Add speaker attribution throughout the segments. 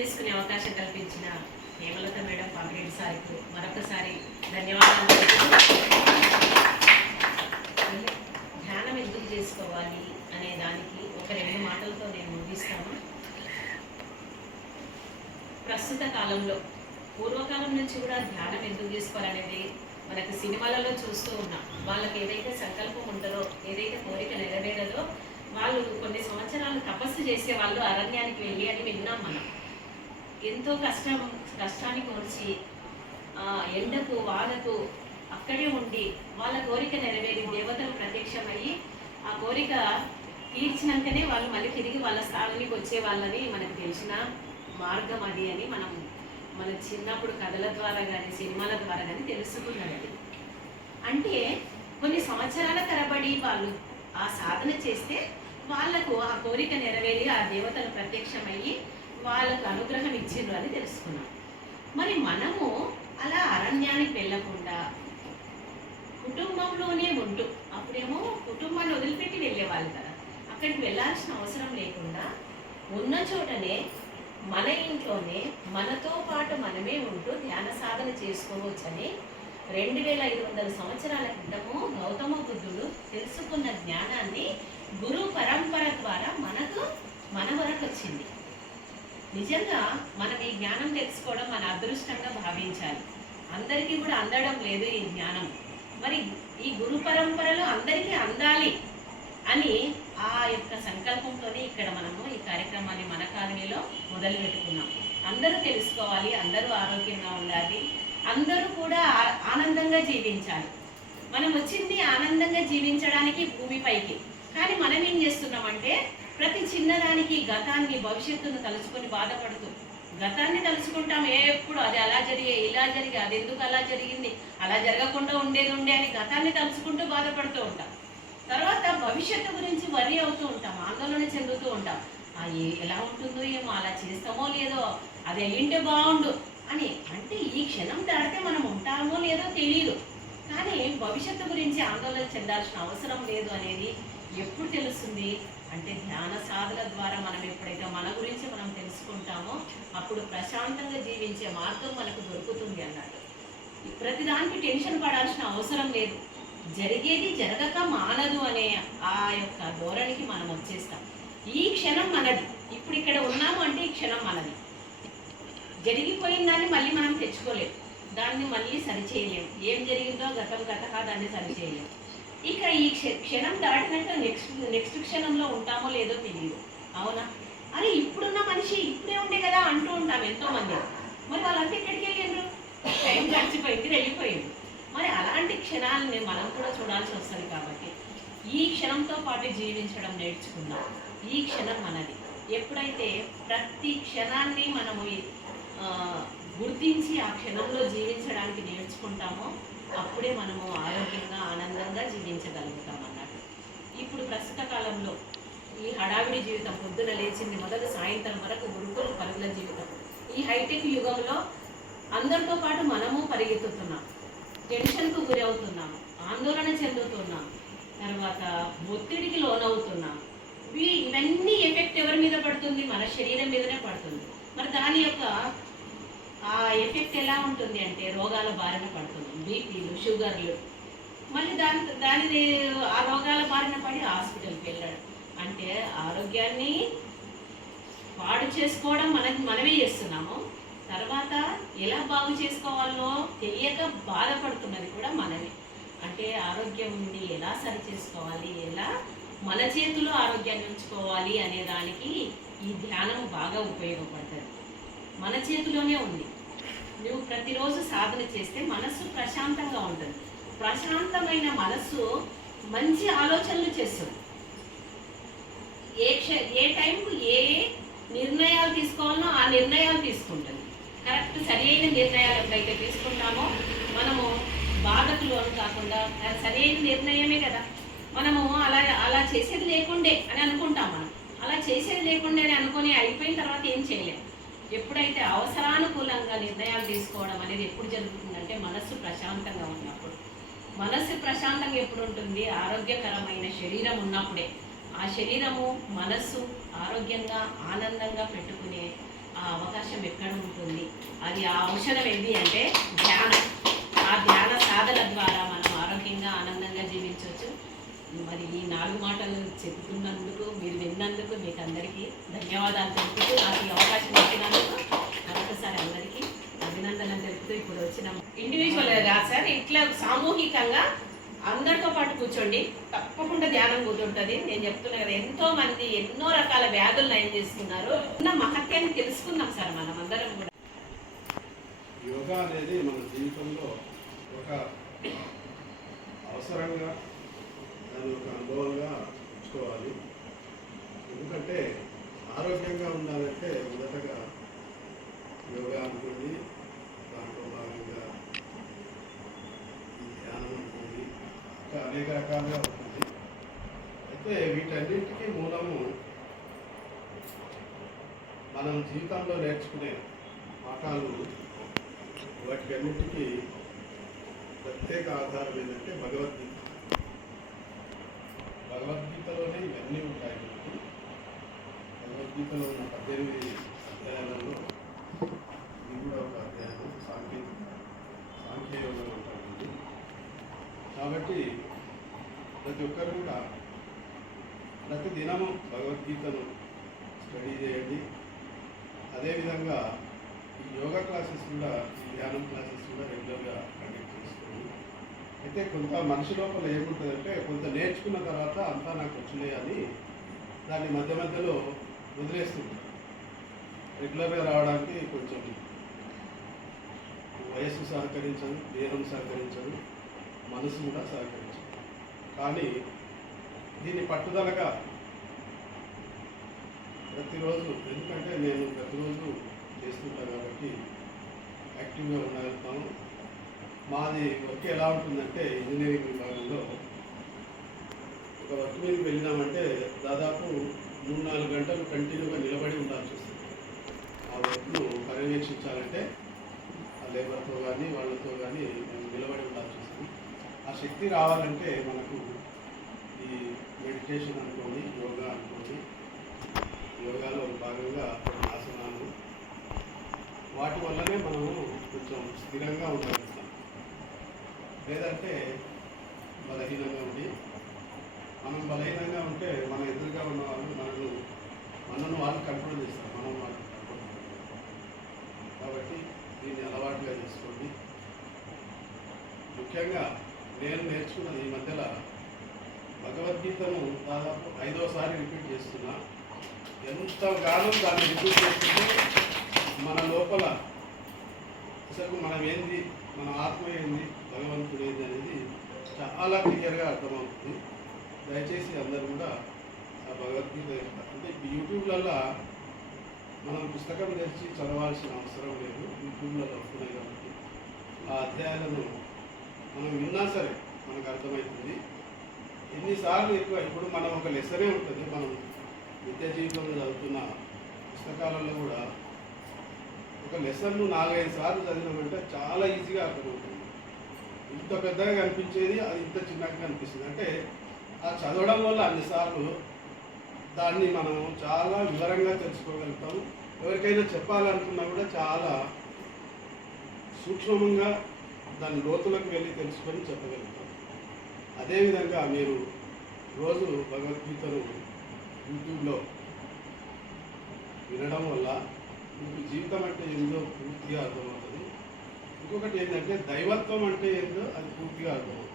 Speaker 1: చేసుకునే అవకాశం కల్పించిన హేమలత మేడం పాపిరెడ్డి సార్కు మరొకసారి ధన్యవాదాలు ధ్యానం ఎందుకు చేసుకోవాలి అనే దానికి ఒక రెండు మాటలతో నేను ముగిస్తాను. ప్రస్తుత కాలంలో పూర్వకాలం నుంచి కూడా ధ్యానం ఎందుకు చేసుకోవాలనేది మనకు సినిమాలలో చూస్తూ ఉన్నాం వాళ్ళకి ఏదైతే సంకల్పం ఉంటుందో ఏదైతే కోరిక నెరవేరదో వాళ్ళు కొన్ని సంవత్సరాలు తపస్సు చేసే వాళ్ళు అరణ్యానికి వెళ్ళి అని విన్నాం మనం. ఎంతో కష్టం కష్టానికి వచ్చి ఎండకు వానకు అక్కడే ఉండి వాళ్ళ కోరిక నెరవేరి దేవతలు ప్రత్యక్షమయ్యి ఆ కోరిక తీర్చినాకనే వాళ్ళు మళ్ళీ తిరిగి వాళ్ళ స్థానానికి వచ్చే వాళ్ళని మనకు తెలిసిన మార్గం అది అని మనం మన చిన్నప్పుడు కథల ద్వారా కానీ సినిమాల ద్వారా కానీ తెలుసుకున్నది అంటే కొన్ని సంవత్సరాల తరబడి వాళ్ళు ఆ సాధన చేస్తే వాళ్ళకు ఆ కోరిక నెరవేరి ఆ దేవతలు ప్రత్యక్షమయ్యి వాళ్ళకు అనుగ్రహం ఇచ్చిండ్రు అని తెలుసుకున్నాం. మరి మనము అలా అరణ్యానికి వెళ్ళకుండా కుటుంబంలోనే ఉంటూ అప్పుడేమో కుటుంబాన్ని వదిలిపెట్టి వెళ్ళేవాళ్ళు కదా అక్కడికి వెళ్ళాల్సిన అవసరం లేకుండా ఉన్న చోటనే మన ఇంట్లోనే మనతో పాటు మనమే ఉంటూ ధ్యాన సాధన చేసుకోవచ్చని రెండు వేల ఐదు వందల సంవత్సరాల క్రితము గౌతమ బుద్ధుడు తెలుసుకున్న జ్ఞానాన్ని గురు పరంపర ద్వారా మనకు మన వరకు వచ్చింది. నిజంగా మనం ఈ జ్ఞానం తెలుసుకోవడం మన అదృష్టంగా భావించాలి. అందరికీ కూడా అందడం లేదు ఈ జ్ఞానం. మరి ఈ గురు పరంపరలో అందరికీ అందాలి అని ఆ యొక్క సంకల్పంతోనే ఇక్కడ మనము ఈ కార్యక్రమాన్ని మన కాలనీలో మొదలు పెట్టుకున్నాం. అందరూ తెలుసుకోవాలి అందరూ ఆరోగ్యంగా ఉండాలి అందరూ కూడా ఆనందంగా జీవించాలి. మనం వచ్చింది ఆనందంగా జీవించడానికి భూమిపైకి కానీ మనం ఏం చేస్తున్నామంటే ప్రతి చిన్నదానికి గతాన్ని భవిష్యత్తును తలుచుకొని బాధపడుతూ గతాన్ని తలుచుకుంటాం. ఎప్పుడు అది అలా జరిగే ఇలా జరిగే అది ఎందుకు అలా జరిగింది అలా జరగకుండా ఉండేది ఉండే అని గతాన్ని తలుచుకుంటూ బాధపడుతూ ఉంటాం. తర్వాత భవిష్యత్తు గురించి వరి అవుతూ ఉంటాం ఆందోళన చెందుతూ ఉంటాం. అది ఎలా ఉంటుందో ఏమో అలా చేస్తామో లేదో అది అయ్యింటే బాగుండు అని. అంటే ఈ క్షణం దాటితే మనం ఉంటామో లేదో తెలియదు కానీ భవిష్యత్తు గురించి ఆందోళన చెందాల్సిన అవసరం లేదు అనేది ఎప్పుడు తెలుస్తుంది? అంటే ధ్యాన సాధన ద్వారా మనం ఎప్పుడైతే మన గురించి మనం తెలుసుకుంటామో అప్పుడు ప్రశాంతంగా జీవించే మార్గం మనకు దొరుకుతుంది అన్నట్టు. ప్రతిదానికి టెన్షన్ పడాల్సిన అవసరం లేదు. జరిగేది జరగక మానదు అనే ఆ యొక్క ధోరణికి మనం వచ్చేస్తాం. ఈ క్షణం మనది. ఇప్పుడు ఇక్కడ ఉన్నాము అంటే ఈ క్షణం మనది. జరిగిపోయిన దాన్ని మళ్ళీ మనం తెచ్చుకోలేం. దాన్ని మళ్ళీ సరిచేయలేము ఏం జరిగిందో గతం గతహ దాన్ని సరిచేయలేము ఇక ఈ క్ష- క్షణం దాటినాక నెక్స్ట్ నెక్స్ట్ క్షణంలో ఉంటామో లేదో తెలియదు అవునా? అరే ఇప్పుడున్న మనిషి ఇప్పుడే ఉండే కదా అంటూ ఉంటాం ఎంతో మంది మరి వాళ్ళంతా ఎక్కడికి వెళ్ళారు టైం గడిచిపోయింది వెళ్ళిపోయింది. మరి అలాంటి క్షణాలని మనం కూడా చూడాల్సి వస్తుంది కాబట్టి ఈ క్షణంతో పాటు జీవించడం నేర్చుకున్నాం ఈ క్షణం మనది. ఎప్పుడైతే ప్రతి క్షణాన్ని మనము గుర్తించి ఆ క్షణంలో జీవించడానికి నేర్చుకుంటామో అప్పుడే మనము ఆరోగ్యంగా ఆనందంగా జీవించగలుగుతాం అన్నట్టు ఇప్పుడు ప్రస్తుత కాలంలో ఈ హడావిడి జీవితం పొద్దున లేచింది మొదలు సాయంత్రం వరకు గురుకులు పరుగుల జీవితం. ఈ హైటెక్ యుగంలో అందరితో పాటు మనము పరిగెత్తుతున్నాం. టెన్షన్కు గురి అవుతున్నాం ఆందోళన చెందుతున్నాం. తర్వాత ఒత్తిడికి లోనవుతున్నాం. ఇవన్నీ ఎఫెక్ట్ ఎవరి మీద పడుతుంది? మన శరీరం మీదనే పడుతుంది. మరి దాని యొక్క ఆ ఎఫెక్ట్ ఎలా ఉంటుంది అంటే రోగాల బారిన పడుతుంది బీపీలు షుగర్లు మళ్ళీ దాని దాని ఆ రోగాల బారిన పడి హాస్పిటల్కి వెళ్ళాడు. అంటే ఆరోగ్యాన్ని పాడు చేసుకోవడం మనకి మనమే చేస్తున్నాము. తర్వాత ఎలా బాగు చేసుకోవాలో తెలియక బాధపడుతున్నది కూడా మనమే. అంటే ఆరోగ్యం ఉండి ఎలా సరి చేసుకోవాలి ఎలా మన చేతిలో ఆరోగ్యాన్ని ఉంచుకోవాలి అనే దానికి ఈ ధ్యానం బాగా ఉపయోగపడుతుంది. మన చేతిలోనే ఉంది. నువ్వు ప్రతిరోజు సాధన చేస్తే మనస్సు ప్రశాంతంగా ఉంటుంది. ప్రశాంతమైన మనస్సు మంచి ఆలోచనలు చేస్తుంది. ఏ క్ష ఏ టైంకు ఏ నిర్ణయాలు తీసుకోవాలనో ఆ నిర్ణయాలు తీసుకుంటుంది. కరెక్ట్ సరైన నిర్ణయాలు ఎప్పుడైతే తీసుకుంటామో మనము బాధకు లోను కాకుండా అది సరైన నిర్ణయమే కదా. మనము అలా అలా చేసేది లేకుండే అని అనుకుంటాం మనం. అలా చేసేది లేకుండే అని అనుకుని అయిపోయిన తర్వాత ఏం చేయలేము ఎప్పుడైతే అవసరానుకూలంగా నిర్ణయాలు తీసుకోవడం అనేది ఎప్పుడు జరుగుతుందంటే మనస్సు ప్రశాంతంగా ఉన్నప్పుడు. మనస్సు ప్రశాంతంగా ఎప్పుడు ఉంటుంది ఆరోగ్యకరమైన శరీరం ఉన్నప్పుడే. ఆ శరీరము మనస్సు ఆరోగ్యంగా ఆనందంగా పెట్టుకునే ఆ అవకాశం ఎక్కడ ఉంటుంది? అది ఆ ఔషధం ఏంటి అంటే ధ్యానం. మరి ఈ నాలుగు మాటలు చెప్తున్నందుకు మీరు విన్నందుకు మీకు అందరికీ ధన్యవాదాలు తెలుపుతూ నాకు ఈ అవకాశం ఇచ్చినందుకు మరొకసారి అందరికీ అభినందనలు తెలుపుతూ ఇప్పుడు వచ్చిన. ఇండివిజువల్ కాదు సార్ ఇట్లా సామూహికంగా అందరితో పాటు కూర్చోండి. తప్పకుండా ధ్యానం కూర్చుంటుంది నేను చెప్తున్నా కదా ఎంతో మంది ఎన్నో రకాల వ్యాధులు నయం చేస్తున్నారు? ఉన్న మహత్యాన్ని తెలుసుకుందాం సార్ మనం అందరం కూడా.
Speaker 2: యోగా అనేది మన జీవితంలో ఒక అవసరంగా దాన్ని ఒక అనుభవంగా ఉంచుకోవాలి. ఎందుకంటే ఆరోగ్యంగా ఉండాలంటే మొదటగా యోగా అనుకోండి దాంట్లో భాగంగా ధ్యానం అనుకోండి ఇంకా అనేక రకాలుగా ఉంటుంది. అయితే వీటన్నిటికీ మూలము మనం జీవితంలో నేర్చుకునే పాఠాలు వాటికన్నిటికీ ప్రత్యేక ఆధారం ఏంటంటే భగవద్గీత. భగవద్గీతలోనే ఇవన్నీ ఉంటాయి మనకి. భగవద్గీతలో ఉన్న పద్దెనిమిది అధ్యాయాలలో ఇది కూడా ఒక అధ్యాయం సాంకేతిక సాంఖ్యయోగం ఉంటుంది కాబట్టి ప్రతి ఒక్కరు కూడా ప్రతి దినము భగవద్గీతను స్టడీ చేయండి. అదేవిధంగా ఈ యోగా క్లాసెస్ కూడా ఈ ధ్యానం క్లాసెస్ కూడా రెగ్యులర్గా కండక్ట్ చేసుకోండి అయితే కొంత మనిషి లోపల ఏముంటుందంటే కొంత నేర్చుకున్న తర్వాత అంతా నాకు వచ్చినాయి అని దాన్ని మధ్య మధ్యలో వదిలేస్తుంది. రెగ్యులర్గా రావడానికి కొంచెం వయస్సు సహకరించదు దేహం సహకరించదు మనసు కూడా సహకరించదు. కానీ దీన్ని పట్టుదలగా ప్రతిరోజు ఎందుకంటే నేను ప్రతిరోజు చేస్తుంటాను కాబట్టి యాక్టివ్గా ఉండగలుగుతాము మాది వర్క్ ఎలా ఉంటుందంటే ఇంజనీరింగ్ విభాగంలో ఒక వర్క్ మీదకి వెళ్ళినామంటే దాదాపు మూడు నాలుగు గంటలు కంటిన్యూగా నిలబడి ఉండాల్సి వస్తుంది. ఆ వర్క్ను పర్యవేక్షించాలంటే ఆ లేబర్తో కానీ వాళ్ళతో కానీ మేము నిలబడి ఉండాల్సి వస్తుంది. ఆ శక్తి రావాలంటే మనకు ఈ మెడిటేషన్ అనుకోని యోగా అనుకోని యోగాలో భాగంగా ఆసనాలు. వాటి వల్లనే మనము కొంచెం స్థిరంగా ఉండాలి లేదంటే బలహీనంగా ఉండి మనం బలహీనంగా ఉంటే మన ఎదురుగా ఉన్న వాళ్ళు మనను మనను వాళ్ళు కంట్రోల్ చేస్తారు మనం వాళ్ళు కంట్రోల్ కాబట్టి దీన్ని అలవాటుగా చేసుకోండి. ముఖ్యంగా నేను నేర్చుకున్న ఈ మధ్యలో భగవద్గీతను దాదాపు ఐదోసారి రిపీట్ చేస్తున్నా. ఎంతగానో దాన్ని రిపీట్ చేస్తుంటే మన లోపల అసలు మనం ఏంది మన ఆత్మ ఏంది భగవంతుడు అనేది చాలా క్లియర్గా అర్థమవుతుంది. దయచేసి అందరూ కూడా ఆ భగవద్గీత అంటే ఇప్పుడు యూట్యూబ్లలో మనం పుస్తకం తెరిచి చదవాల్సిన అవసరం లేదు. యూట్యూబ్లో వస్తున్నాయి కాబట్టి ఆ అధ్యాయాలను మనం విన్నా సరే మనకు అర్థమవుతుంది. ఎన్నిసార్లు ఎక్కువ ఇప్పుడు మనం ఒక లెసనే ఉంటుంది. మనం నిత్య జీవితంలో చదువుతున్న పుస్తకాలలో కూడా ఒక లెసన్ను నాలుగైదు సార్లు చదివినామంటే చాలా ఈజీగా అర్థమవుతుంది. ఇంత పెద్దగా కనిపించేది అది ఇంత చిన్నగా కనిపిస్తుంది. అంటే ఆ చదవడం వల్ల అన్నిసార్లు దాన్ని మనం చాలా వివరంగా తెలుసుకోగలుగుతాం. ఎవరికైనా చెప్పాలనుకున్నా కూడా చాలా సూక్ష్మంగా దాని లోతులకు వెళ్ళి తెలుసుకొని చెప్పగలుగుతాం. అదేవిధంగా మీరు రోజు భగవద్గీతను యూట్యూబ్లో వినడం వల్ల మీకు జీవితం అంటే ఏందో పూర్తిగా అర్థం ఇంకొకటి ఏంటంటే దైవత్వం అంటే ఏందో అది పూర్తిగా అర్థమవుతుంది.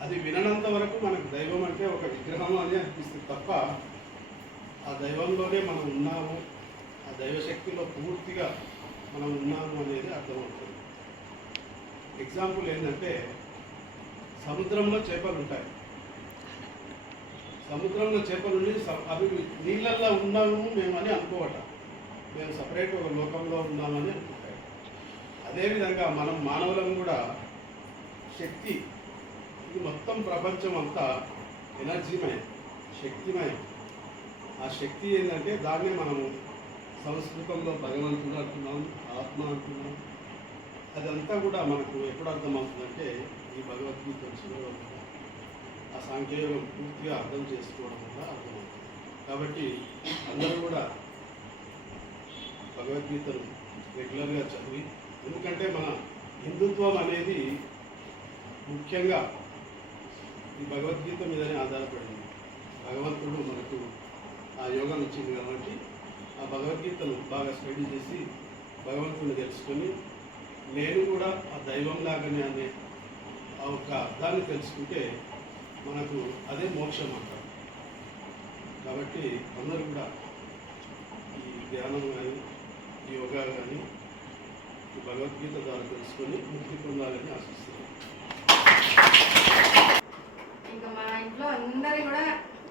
Speaker 2: అది విననంత వరకు మనకు దైవం అంటే ఒక విగ్రహం అని అనిపిస్తుంది తప్ప ఆ దైవంలోనే మనం ఉన్నాము ఆ దైవశక్తిలో పూర్తిగా మనం ఉన్నాము అనేది అర్థమవుతుంది. ఎగ్జాంపుల్ ఏంటంటే సముద్రంలో చేపలు ఉంటాయి. సముద్రంలో చేపలుండి స- అవి నీళ్ళల్లో ఉన్నాము మేము అని మేము సపరేట్ ఒక లోకంలో ఉన్నామని అనుకుంటాం. అదేవిధంగా మనం మానవులం కూడా శక్తి ఇది మొత్తం ప్రపంచం అంతా ఎనర్జీమయం శక్తిమయం. ఆ శక్తి ఏంటంటే దాన్నే మనము సంస్కృతంలో భగవంతుడు అంటున్నాం ఆత్మ అంటున్నాం. అదంతా కూడా మనకు ఎప్పుడు అర్థమవుతుందంటే ఈ భగవద్గీత వచ్చిన ఆ సాంఖ్యయోగం పూర్తిగా అర్థం చేసుకోవడం వల్ల అర్థమవుతుంది. కాబట్టి అందరూ కూడా భగవద్గీతను రెగ్యులర్గా చదివి ఎందుకంటే మన హిందుత్వం అనేది ముఖ్యంగా ఈ భగవద్గీత మీదనే ఆధారపడింది. భగవంతుడు మనకు ఆ యోగం ఇచ్చింది కాబట్టి ఆ భగవద్గీతను బాగా స్టడీ చేసి భగవంతుని తెలుసుకొని నేను కూడా ఆ దైవం లాగానే అనే ఆ ఒక అర్థాన్ని తెలుసుకుంటే మనకు అదే మోక్షం అంటారు. కాబట్టి అందరూ కూడా ఈ ధ్యానం కానీ ఈ యోగా కానీ ఈ భగవద్గీత ద్వారా తెలుసుకొని ముక్తి పొందాలని ఆశిస్తున్నాను
Speaker 3: ఇంకా మా ఇంట్లో అందరి కూడా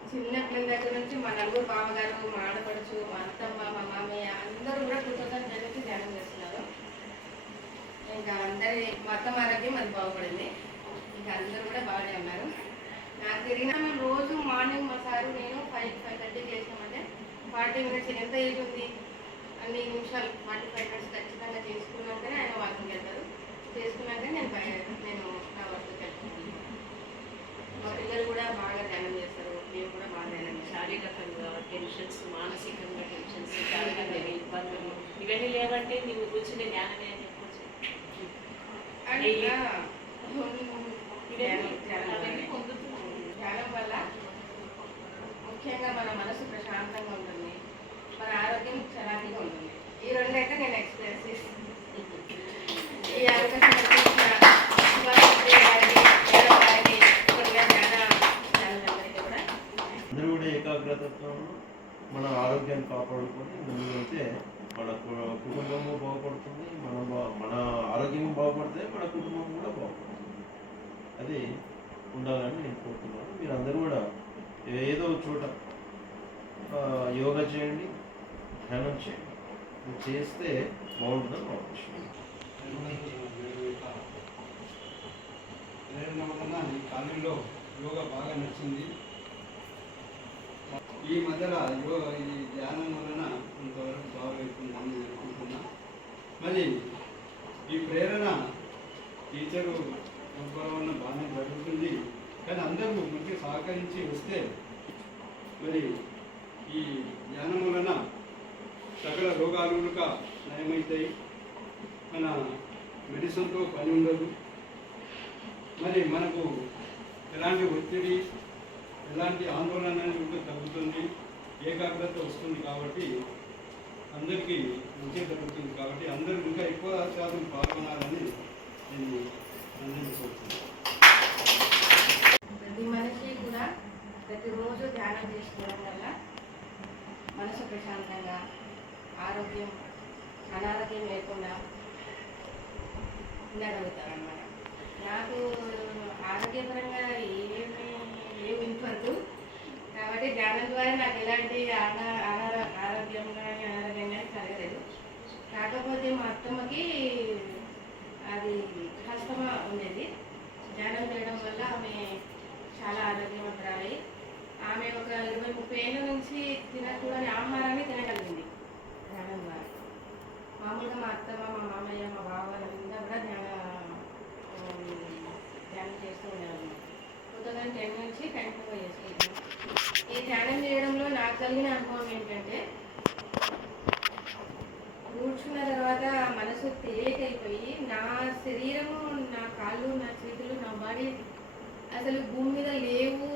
Speaker 3: చిన్న దగ్గర నుంచి మా నలుగురు బావగారు మా ఆడపడుచు మా అత్తమ్మ మా మామయ్య అందరూ కూడా టూ థౌసండ్ ధ్యానం చేస్తున్నారు. ఇంకా అందరి మా అత్తమ్మ ఆరోగ్యం అది బాగుపడింది. ఇంకా అందరూ కూడా బాగానే ఉన్నారు. నాకు తిరిగిన రోజు మార్నింగ్ మా సారు నేను ఫైవ్ ఫైవ్ థర్టీకి చేసినామంటే ఫార్టీ మినిట్స్ ఎంత ఏజ్ ఉంది? అన్ని నిమిషాలు ఫార్టీ ఫైవ్ మినిట్స్ ఖచ్చితంగా చేసుకున్నాకనే ఆయన వాకింగ్ వెళ్తారు. చేసుకున్నాక నేను బయ- నేను నా వర్క్కి వెళ్తాను. మా పిల్లలు కూడా బాగా ధ్యానం చేస్తారు. మేము కూడా బాగా ధ్యానం
Speaker 1: శారీరకంగా టెన్షన్స్ మానసికంగా టెన్షన్స్ ఇబ్బందులు? ఇవన్నీ లేవంటే నీవు కూర్చునే జ్ఞానమే అని చెప్పొచ్చు
Speaker 3: ధ్యానం వల్ల ముఖ్యంగా మన మనసు ప్రశాంతంగా ఉంటుంది. మన ఆరోగ్యం చలాకీగా ఉంటుంది. ఈ రెండు అయితే నేను ఎక్స్పీరియన్స్ చేస్తాను. ఈ అవకాశం
Speaker 4: అందరూ కూడా ఏకాగ్రతతో మన ఆరోగ్యాన్ని కాపాడుకొని ముందుకెళ్తే మన కుటుంబము బాగుపడుతుంది. మన మన ఆరోగ్యం బాగుపడితే మన కుటుంబం కూడా బాగుపడుతుంది. అది ఉండాలని నేను కోరుతున్నాను. మీరు అందరూ కూడా ఏదో చోట యోగా చేయండి. ధ్యానం చేయండి ఇది చేస్తే బాగుంటుందని నా ఉద్దేశం.
Speaker 5: ప్రేరణ ఈ కాలంలో యోగా బాగా నచ్చింది. ఈ మధ్యలో యోగా ఈ ధ్యానం వలన కొంతవరకు బాగుంటుందని అనుకుంటున్నా మరి ఈ ప్రేరణ టీచరు వలన బాగానే జరుగుతుంది. కానీ అందరూ మంచిగా సహకరించి వస్తే మరి ఈ ధ్యానం వలన సకల రోగాలు నయమవుతాయి మన మెడిసిన్తో పని ఉండదు. మరి మనకు ఎలాంటి ఒత్తిడి ఎలాంటి ఆందోళన అనేది కూడా తగ్గుతుంది. ఏకాగ్రత వస్తుంది కాబట్టి అందరికీ మంచిగా జరుగుతుంది కాబట్టి అందరూ ఇంకా ఎక్కువ శాతం పాల్గొనాలని నేను అందించుకుంటున్నాను
Speaker 3: ప్రతి మనిషి కూడా ప్రతిరోజు ధ్యానం చేసుకోవడం వల్ల మనసు ప్రశాంతంగా ఆరోగ్యం అనారోగ్యం లేకుండా ఉండగలుగుతారనమాట అన్నమాట నాకు ఆరోగ్యపరంగా ఏమి లేవు ఇంతవరకు కాబట్టి ధ్యానం ద్వారా నాకు ఎలాంటి అనా అనారో- ఆరోగ్యం కానీ అనారోగ్యం కానీ కలగలేదు. కాకపోతే మా అత్తమ్మకి అది హస్తమా ఉండేది. ధ్యానం చేయడం వల్ల ఆమె చాలా ఆరోగ్యవంతురాలై ఆమె ఒక ఇరవై ముప్పై ఏళ్ళ నుంచి తినకూడని ఆహారాన్ని తినగలిగింది. ధ్యానం ఉన్నారు మామూలుగా మా అత్తమ్మ మా మామయ్య మా బావ వాళ్ళంతా కూడా ధ్యాన ధ్యానం చేస్తూ ఉండేవాళ్ళు. టూ థౌజండ్ టెన్ నుంచి కంటిన్యూగా చేసుకుంటున్నాం ఈ ధ్యానం చేయడంలో నాకు కలిగిన అనుభవం ఏంటంటే కూర్చున్న తర్వాత మనసు తేలికైపోయి నా శరీరము నా కాళ్ళు నా చేతులు నా బాడీ అసలు భూమి మీద లేవు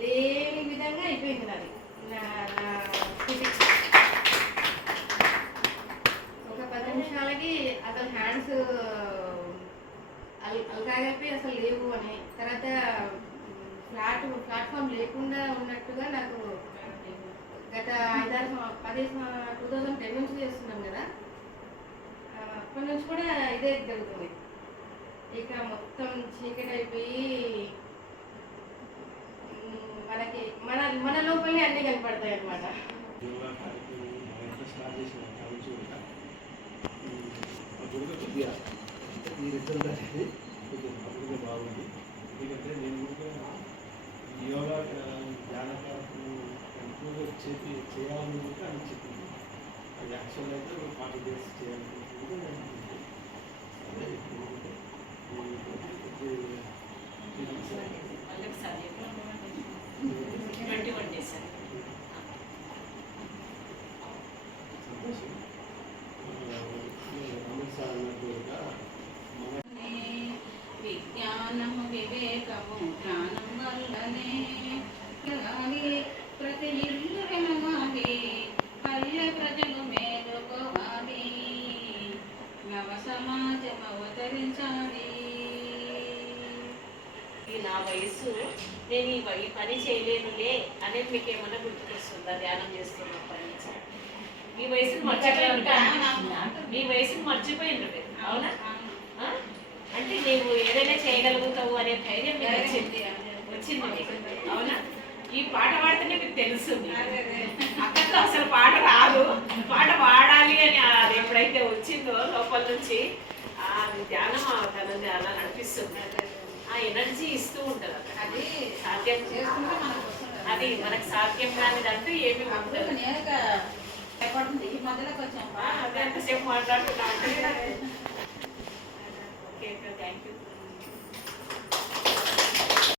Speaker 3: లేని విధంగా అయిపోయింది నాది. నా నా స్థితి ఒక పది అతనికి అతని హ్యాండ్స్ అల్ అల్కాగైపోయి అసలు లేవు అని. తర్వాత ఫ్లాట్ ప్లాట్ఫామ్ లేకుండా ఉన్నట్టుగా నాకు గత ఐదారు పది టూ థౌజండ్ టెన్ నుంచి చేస్తున్నాం కదా. అప్పటి నుంచి కూడా ఇదే జరుగుతుంది. ఇక మొత్తం చీకటి అయిపోయి మనకి మన మన లోపలనే అన్నీ కనపడతాయి అన్నమాట
Speaker 2: యోగా కార్యక్రమం మా ఇంట్లో స్టార్ట్ చేసిన కాడ నుంచి కూడా ఉమ్, అప్పుడు కూడా కొద్దిగా అంటే మీరిద్దరు అనేది కొద్దిగా అప్పుడు బాగుంది ఎందుకంటే నేను కూడా ఈ యోగా ఆ, ధ్యాన కార్యక్రమం ఎక్కువగా చెప్పి చేయాలని కూడా అని చెప్పింది అది యాక్చువల్ అయితే ఒక ఫార్టీ డేస్ చేయాలనుకుంటుంది నేను అదే ఇప్పుడు నేను కొద్దిగా
Speaker 1: వాళ్ళకి సరి ట్వంటీ వన్ డేస్
Speaker 2: సంతోషం
Speaker 6: జ్ఞానము వివేకము జ్ఞానం వల్లనే గాలి ప్రతి ఇల్లు వెలగాలి పల్లె ప్రజలు మేలుకోవాలి. నవ సమాజం అవతరించాలి.
Speaker 1: ఈ నా వయసు నేను ఈ పని చేయలేనులే అనేది మీకు ఏమన్నా గుర్తుకొస్తుందా? ధ్యానం చేస్తున్నప్పటి నుంచి మీ వయసును మర్చిపోయిండ్రు మీ వయసును మర్చిపోయిండు అవునా? అంటే నీవు ఏదైనా చేయగలుగుతావు అనే ధైర్యం మీకు వచ్చింది. వచ్చింది అవునా? ఈ పాట పాడితేనే మీకు తెలుసు అక్కతో అసలు పాట రాదు. పాట పాడాలి అని అది ఎప్పుడైతే వచ్చిందో లోపల నుంచి ఆ ధ్యానం ఆ తనని అలా నడిపిస్తుంది ఆ ఎనర్జీ ఇస్తూ ఉంటుంది అక్కడ.
Speaker 6: అది
Speaker 1: సాధ్యం.
Speaker 6: చేసుకుంటే మనకు వస్తుంది.
Speaker 1: అది మనకు సాధ్యం కానిదంటూ ఏమి ఉండదు.
Speaker 6: ఈ మధ్యలో కొంచెం
Speaker 1: అదే ఎంతసేపు మాట్లాడుతున్నా అంటే കേട്ടോ താങ്ക് യു